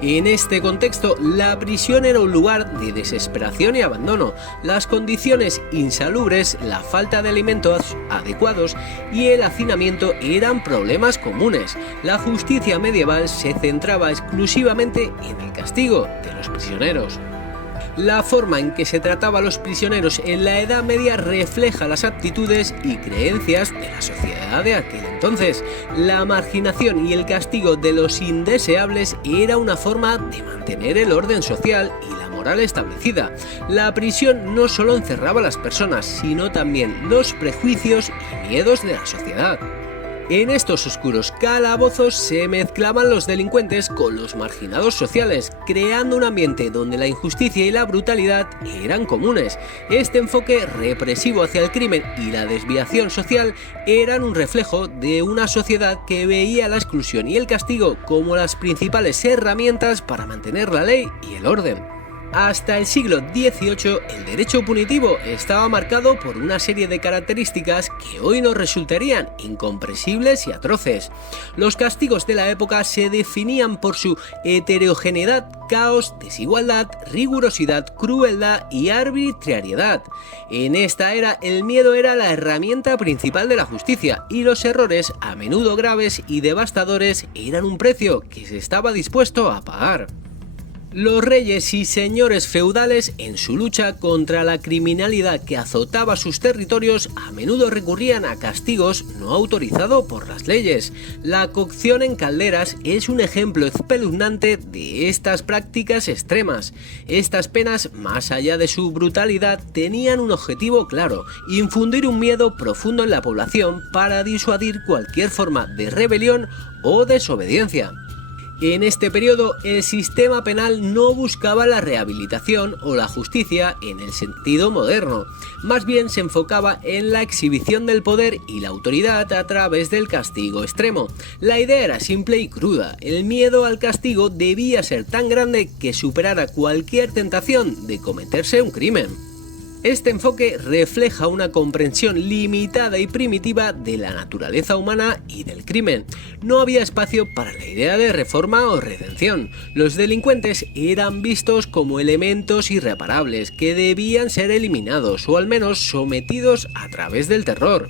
En este contexto, la prisión era un lugar de desesperación y abandono. Las condiciones insalubres, la falta de alimentos adecuados y el hacinamiento eran problemas comunes. La justicia medieval se centraba exclusivamente en el castigo de los prisioneros. La forma en que se trataba a los prisioneros en la Edad Media refleja las aptitudes y creencias de la sociedad de aquel entonces. La marginación y el castigo de los indeseables era una forma de mantener el orden social y la moral establecida. La prisión no solo encerraba a las personas, sino también los prejuicios y miedos de la sociedad. En estos oscuros calabozos se mezclaban los delincuentes con los marginados sociales, creando un ambiente donde la injusticia y la brutalidad eran comunes. Este enfoque represivo hacia el crimen y la desviación social eran un reflejo de una sociedad que veía la exclusión y el castigo como las principales herramientas para mantener la ley y el orden. Hasta el siglo XVIII, el derecho punitivo estaba marcado por una serie de características que hoy nos resultarían incomprensibles y atroces. Los castigos de la época se definían por su heterogeneidad, caos, desigualdad, rigurosidad, crueldad y arbitrariedad. En esta era, el miedo era la herramienta principal de la justicia y los errores, a menudo graves y devastadores, eran un precio que se estaba dispuesto a pagar. Los reyes y señores feudales, en su lucha contra la criminalidad que azotaba sus territorios, a menudo recurrían a castigos no autorizados por las leyes. La cocción en calderas es un ejemplo espeluznante de estas prácticas extremas. Estas penas, más allá de su brutalidad, tenían un objetivo claro: infundir un miedo profundo en la población para disuadir cualquier forma de rebelión o desobediencia. En este periodo, el sistema penal no buscaba la rehabilitación o la justicia en el sentido moderno, más bien se enfocaba en la exhibición del poder y la autoridad a través del castigo extremo. La idea era simple y cruda: el miedo al castigo debía ser tan grande que superara cualquier tentación de cometerse un crimen. Este enfoque refleja una comprensión limitada y primitiva de la naturaleza humana y del crimen. No había espacio para la idea de reforma o redención. Los delincuentes eran vistos como elementos irreparables que debían ser eliminados o al menos sometidos a través del terror.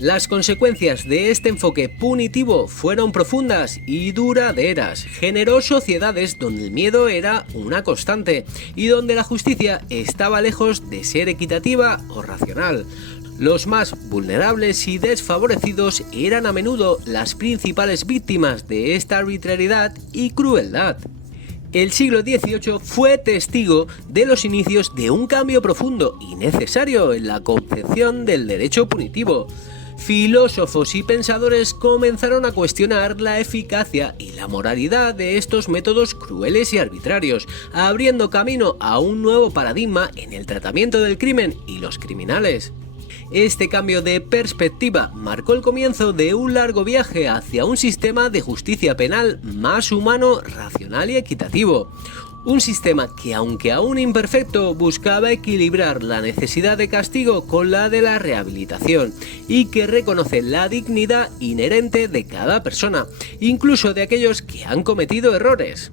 Las consecuencias de este enfoque punitivo fueron profundas y duraderas. Generó sociedades donde el miedo era una constante y donde la justicia estaba lejos de ser equitativa o racional. Los más vulnerables y desfavorecidos eran a menudo las principales víctimas de esta arbitrariedad y crueldad. El siglo XVIII fue testigo de los inicios de un cambio profundo y necesario en la concepción del derecho punitivo. Filósofos y pensadores comenzaron a cuestionar la eficacia y la moralidad de estos métodos crueles y arbitrarios, abriendo camino a un nuevo paradigma en el tratamiento del crimen y los criminales. Este cambio de perspectiva marcó el comienzo de un largo viaje hacia un sistema de justicia penal más humano, racional y equitativo. Un sistema que, aunque aún imperfecto, buscaba equilibrar la necesidad de castigo con la de la rehabilitación y que reconoce la dignidad inherente de cada persona, incluso de aquellos que han cometido errores.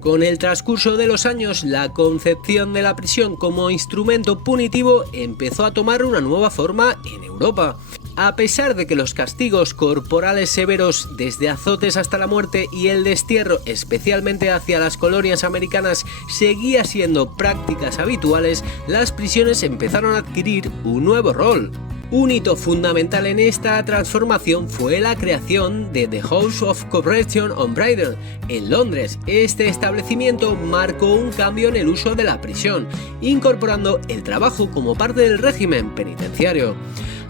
Con el transcurso de los años, la concepción de la prisión como instrumento punitivo empezó a tomar una nueva forma en Europa. A pesar de que los castigos corporales severos, desde azotes hasta la muerte y el destierro, especialmente hacia las colonias americanas, seguía siendo prácticas habituales, las prisiones empezaron a adquirir un nuevo rol. Un hito fundamental en esta transformación fue la creación de The House of Correction on Bridle en Londres. Este establecimiento marcó un cambio en el uso de la prisión, incorporando el trabajo como parte del régimen penitenciario.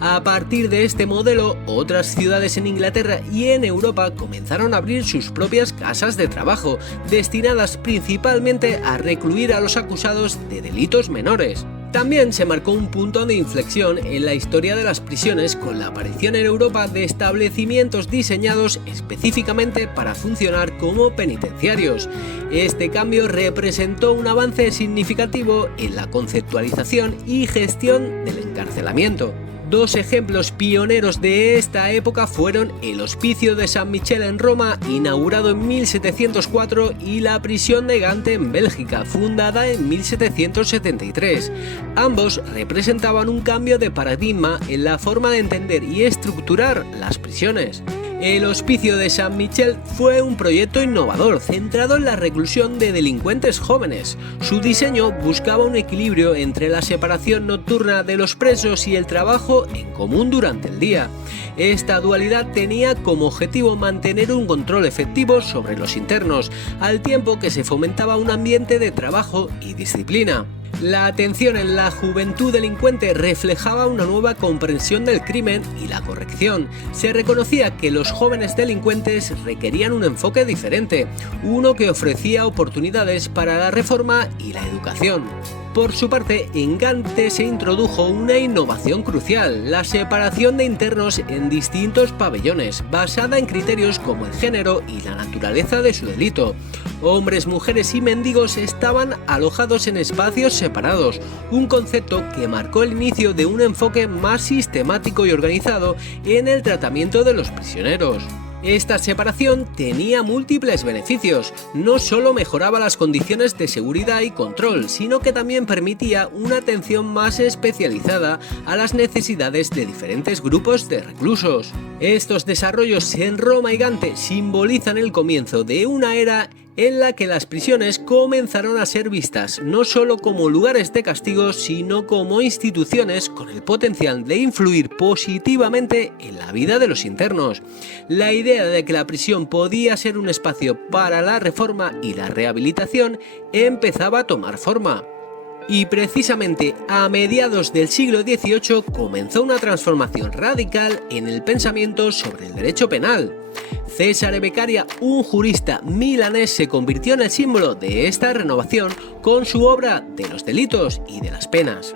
A partir de este modelo, otras ciudades en Inglaterra y en Europa comenzaron a abrir sus propias casas de trabajo, destinadas principalmente a recluir a los acusados de delitos menores. También se marcó un punto de inflexión en la historia de las prisiones con la aparición en Europa de establecimientos diseñados específicamente para funcionar como penitenciarios. Este cambio representó un avance significativo en la conceptualización y gestión del encarcelamiento. Dos ejemplos pioneros de esta época fueron el Hospicio de San Michel en Roma, inaugurado en 1704, y la prisión de Gante en Bélgica, fundada en 1773. Ambos representaban un cambio de paradigma en la forma de entender y estructurar las prisiones. El Hospicio de San Michel fue un proyecto innovador, centrado en la reclusión de delincuentes jóvenes. Su diseño buscaba un equilibrio entre la separación nocturna de los presos y el trabajo en común durante el día. Esta dualidad tenía como objetivo mantener un control efectivo sobre los internos, al tiempo que se fomentaba un ambiente de trabajo y disciplina. La atención en la juventud delincuente reflejaba una nueva comprensión del crimen y la corrección. Se reconocía que los jóvenes delincuentes requerían un enfoque diferente, uno que ofrecía oportunidades para la reforma y la educación. Por su parte, en Gante se introdujo una innovación crucial, la separación de internos en distintos pabellones, basada en criterios como el género y la naturaleza de su delito. Hombres, mujeres y mendigos estaban alojados en espacios separados, un concepto que marcó el inicio de un enfoque más sistemático y organizado en el tratamiento de los prisioneros. Esta separación tenía múltiples beneficios. No solo mejoraba las condiciones de seguridad y control, sino que también permitía una atención más especializada a las necesidades de diferentes grupos de reclusos. Estos desarrollos en Roma y Gante simbolizan el comienzo de una era en la que las prisiones comenzaron a ser vistas no solo como lugares de castigo, sino como instituciones con el potencial de influir positivamente en la vida de los internos. La idea de que la prisión podía ser un espacio para la reforma y la rehabilitación empezaba a tomar forma. Y precisamente a mediados del siglo XVIII comenzó una transformación radical en el pensamiento sobre el derecho penal. Cesare Beccaria, un jurista milanés, se convirtió en el símbolo de esta renovación con su obra de los delitos y de las penas.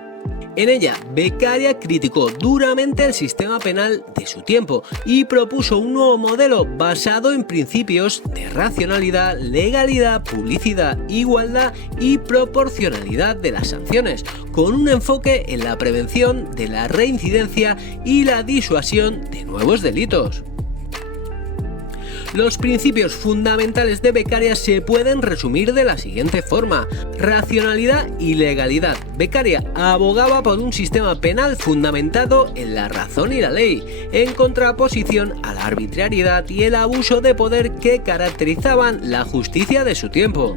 En ella, Beccaria criticó duramente el sistema penal de su tiempo y propuso un nuevo modelo basado en principios de racionalidad, legalidad, publicidad, igualdad y proporcionalidad de las sanciones, con un enfoque en la prevención de la reincidencia y la disuasión de nuevos delitos. Los principios fundamentales de Beccaria se pueden resumir de la siguiente forma: racionalidad y legalidad. Beccaria abogaba por un sistema penal fundamentado en la razón y la ley, en contraposición a la arbitrariedad y el abuso de poder que caracterizaban la justicia de su tiempo.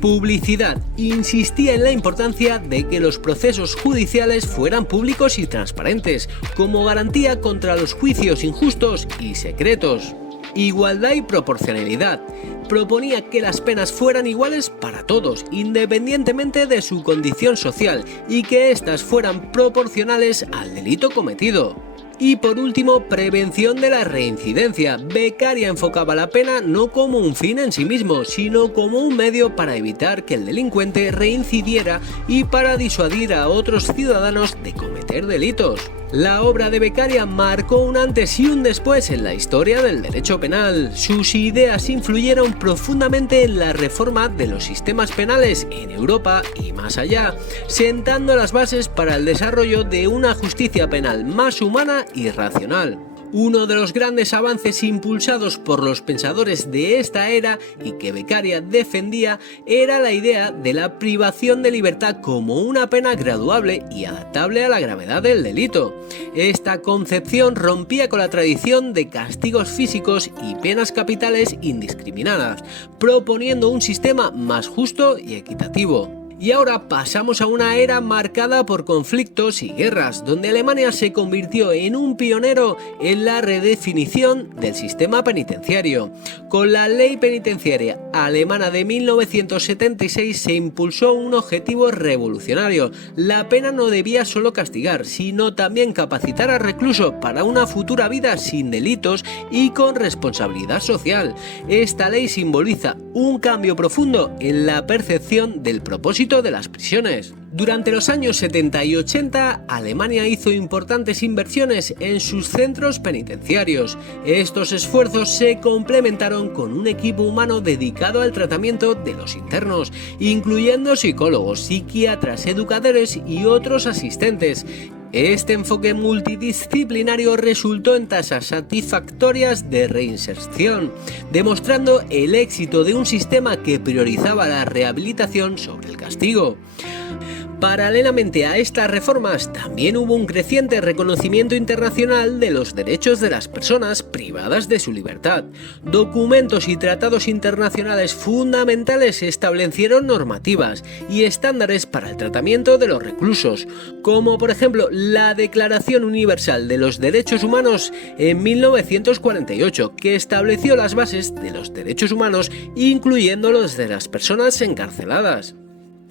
Publicidad. Insistía en la importancia de que los procesos judiciales fueran públicos y transparentes, como garantía contra los juicios injustos y secretos. Igualdad y proporcionalidad. Proponía que las penas fueran iguales para todos, independientemente de su condición social, y que éstas fueran proporcionales al delito cometido. Y por último, prevención de la reincidencia. Beccaria enfocaba la pena no como un fin en sí mismo, sino como un medio para evitar que el delincuente reincidiera y para disuadir a otros ciudadanos de cometer delitos. La obra de Beccaria marcó un antes y un después en la historia del derecho penal. Sus ideas influyeron profundamente en la reforma de los sistemas penales en Europa y más allá, sentando las bases para el desarrollo de una justicia penal más humana y racional. Uno de los grandes avances impulsados por los pensadores de esta era y que Beccaria defendía era la idea de la privación de libertad como una pena graduable y adaptable a la gravedad del delito. Esta concepción rompía con la tradición de castigos físicos y penas capitales indiscriminadas, proponiendo un sistema más justo y equitativo. Y ahora pasamos a una era marcada por conflictos y guerras, donde Alemania se convirtió en un pionero en la redefinición del sistema penitenciario. Con la ley penitenciaria alemana de 1976 se impulsó un objetivo revolucionario. La pena no debía solo castigar, sino también capacitar al recluso para una futura vida sin delitos y con responsabilidad social. Esta ley simboliza un cambio profundo en la percepción del propósito de las prisiones. Durante los años 70 y 80, Alemania hizo importantes inversiones en sus centros penitenciarios. Estos esfuerzos se complementaron con un equipo humano dedicado al tratamiento de los internos, incluyendo psicólogos, psiquiatras, educadores y otros asistentes. Este enfoque multidisciplinario resultó en tasas satisfactorias de reinserción, demostrando el éxito de un sistema que priorizaba la rehabilitación sobre el castigo. Paralelamente a estas reformas, también hubo un creciente reconocimiento internacional de los derechos de las personas privadas de su libertad. Documentos y tratados internacionales fundamentales establecieron normativas y estándares para el tratamiento de los reclusos, como por ejemplo la Declaración Universal de los Derechos Humanos en 1948, que estableció las bases de los derechos humanos, incluyendo los de las personas encarceladas.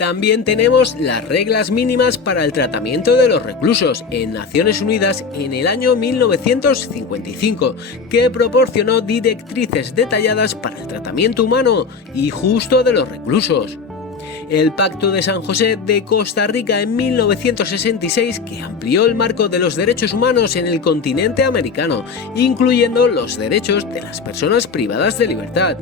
También tenemos las reglas mínimas para el tratamiento de los reclusos en Naciones Unidas en el año 1955, que proporcionó directrices detalladas para el tratamiento humano y justo de los reclusos. El Pacto de San José de Costa Rica en 1966, que amplió el marco de los derechos humanos en el continente americano, incluyendo los derechos de las personas privadas de libertad.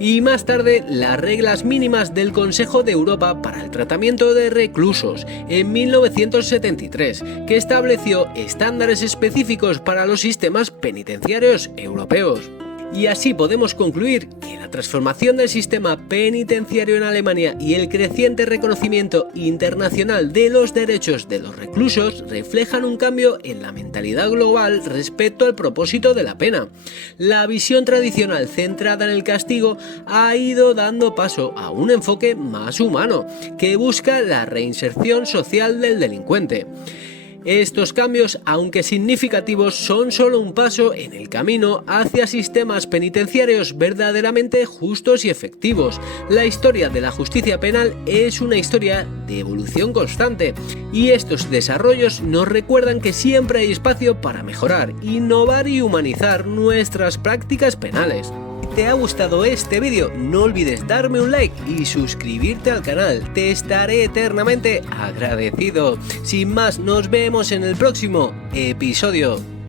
Y más tarde, las reglas mínimas del Consejo de Europa para el tratamiento de reclusos en 1973, que estableció estándares específicos para los sistemas penitenciarios europeos. Y así podemos concluir que la transformación del sistema penitenciario en Alemania y el creciente reconocimiento internacional de los derechos de los reclusos reflejan un cambio en la mentalidad global respecto al propósito de la pena. La visión tradicional centrada en el castigo ha ido dando paso a un enfoque más humano, que busca la reinserción social del delincuente. Estos cambios, aunque significativos, son solo un paso en el camino hacia sistemas penitenciarios verdaderamente justos y efectivos. La historia de la justicia penal es una historia de evolución constante, y estos desarrollos nos recuerdan que siempre hay espacio para mejorar, innovar y humanizar nuestras prácticas penales. Si te ha gustado este vídeo, no olvides darme un like y suscribirte al canal, te estaré eternamente agradecido. Sin más, nos vemos en el próximo episodio.